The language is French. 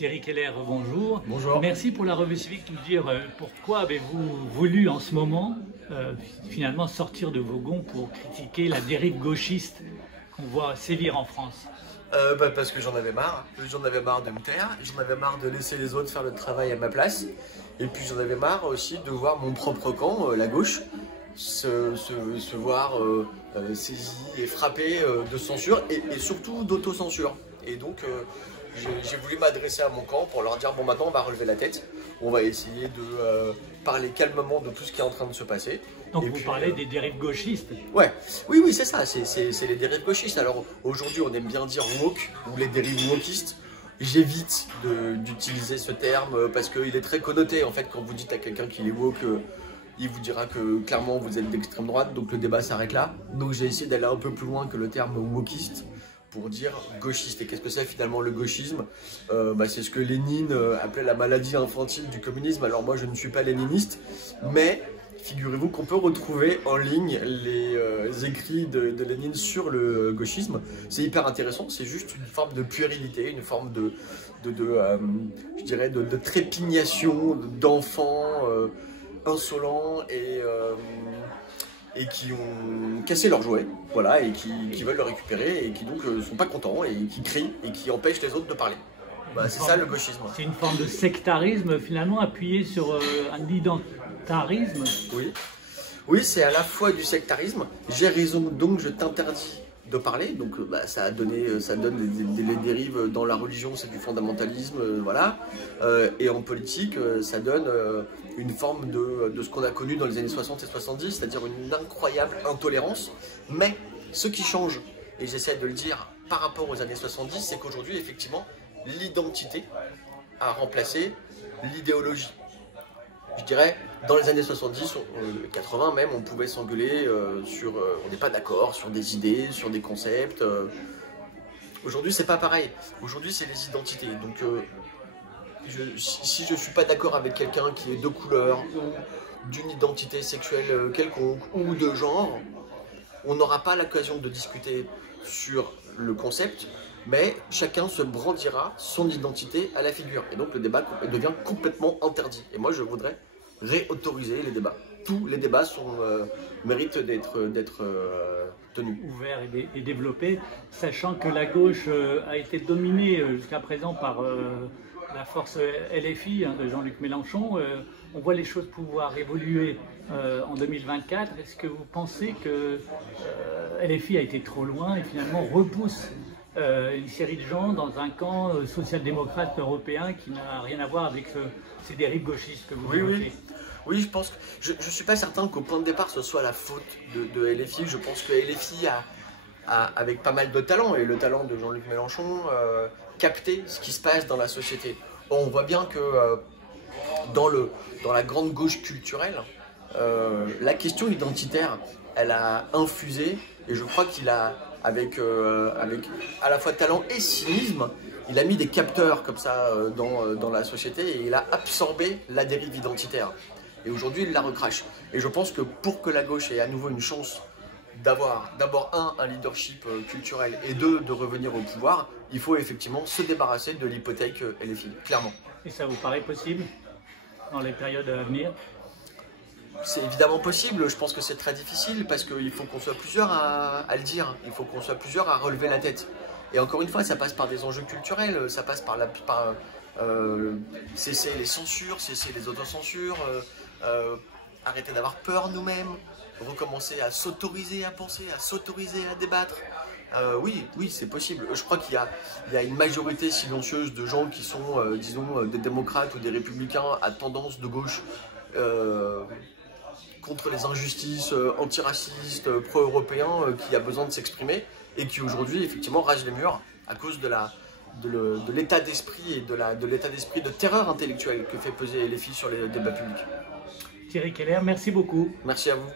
Thierry Keller, bonjour. Bonjour. Merci pour la revue civique. Nous dire pourquoi avez-vous voulu en ce moment finalement sortir de vos gonds pour critiquer la dérive gauchiste qu'on voit sévir en France? Parce que j'en avais marre. J'en avais marre de me taire. J'en avais marre de laisser les autres faire le travail à ma place. Et puis j'en avais marre aussi de voir mon propre camp, la gauche, se voir saisi et frappé de censure et surtout d'autocensure. Et donc j'ai voulu m'adresser à mon camp pour leur dire bon, maintenant on va relever la tête, on va essayer de parler calmement de tout ce qui est en train de se passer. Donc et vous puis, parlez des dérives gauchistes? Ouais, oui, c'est ça, c'est les dérives gauchistes. Alors aujourd'hui on aime bien dire woke ou les dérives wokistes. J'évite d'utiliser ce terme parce qu'il est très connoté. En fait, quand vous dites à quelqu'un qu'il est woke, il vous dira que clairement vous êtes d'extrême droite, donc le débat s'arrête là. Donc j'ai essayé d'aller un peu plus loin que le terme wokiste pour dire gauchiste. Et qu'est-ce que c'est finalement le gauchisme? C'est ce que Lénine appelait la maladie infantile du communisme. Alors moi je ne suis pas léniniste, mais figurez-vous qu'on peut retrouver en ligne les écrits de Lénine sur le gauchisme. C'est hyper intéressant, c'est juste une forme de puérilité, une forme je dirais de trépignation d'enfants insolents et qui ont cassé leur jouet, voilà, et qui veulent le récupérer et qui donc sont pas contents et qui crient et qui empêchent les autres de parler. C'est ça le gauchisme. C'est une forme de sectarisme finalement appuyé sur un identitarisme. Oui, c'est à la fois du sectarisme. J'ai raison, donc je t'interdis de parler. Donc ça donne les dérives dans la religion, c'est du fondamentalisme, voilà. Et en politique, ça donne une forme de ce qu'on a connu dans les années 60 et 70, c'est-à-dire une incroyable intolérance. Mais ce qui change, et j'essaie de le dire par rapport aux années 70, c'est qu'aujourd'hui, effectivement, l'identité a remplacé l'idéologie. Je dirais, dans les années 70, 80 même, on pouvait s'engueuler sur... on n'est pas d'accord sur des idées, sur des concepts. Aujourd'hui, c'est pas pareil. Aujourd'hui, c'est les identités. Donc, si je ne suis pas d'accord avec quelqu'un qui est de couleur, ou d'une identité sexuelle quelconque, ou de genre, on n'aura pas l'occasion de discuter sur le concept, mais chacun se brandira son identité à la figure. Et donc le débat devient complètement interdit. Et moi je voudrais réautoriser les débats. Tous les débats méritent d'être tenus. Ouverts et développés, sachant que la gauche a été dominée jusqu'à présent par la force LFI de Jean-Luc Mélenchon. On voit les choses pouvoir évoluer en 2024. Est-ce que vous pensez que LFI a été trop loin et finalement repousse une série de gens dans un camp social-démocrate européen qui n'a rien à voir avec ces dérives gauchistes que vous évoquez? Oui, je pense que je ne suis pas certain qu'au point de départ ce soit la faute de LFI. Je pense que LFI avec pas mal de talent, et le talent de Jean-Luc Mélenchon, capté ce qui se passe dans la société. On voit bien que dans la grande gauche culturelle, la question identitaire, elle a infusé, et je crois qu'il a, avec à la fois talent et cynisme, il a mis des capteurs comme ça dans la société et il a absorbé la dérive identitaire. Et aujourd'hui, il la recrache. Et je pense que pour que la gauche ait à nouveau une chance d'avoir d'abord un leadership culturel et deux, de revenir au pouvoir, il faut effectivement se débarrasser de l'hypothèque LFI, clairement. Et ça vous paraît possible dans les périodes à venir? C'est évidemment possible, je pense que c'est très difficile parce qu'il faut qu'on soit plusieurs à le dire, il faut qu'on soit plusieurs à relever la tête. Et encore une fois, ça passe par des enjeux culturels, ça passe par cesser les censures, cesser les autocensures, arrêter d'avoir peur nous-mêmes, recommencer à s'autoriser à penser, à s'autoriser à débattre. Oui, c'est possible. Je crois qu'il y a une majorité silencieuse de gens qui sont, disons, des démocrates ou des républicains à tendance de gauche, contre les injustices antiracistes, pro-européens, qui a besoin de s'exprimer et qui aujourd'hui effectivement rage les murs à cause de l'état d'esprit et de l'état d'esprit de terreur intellectuelle que fait peser LFI sur les débats publics. Thierry Keller, merci beaucoup. Merci à vous.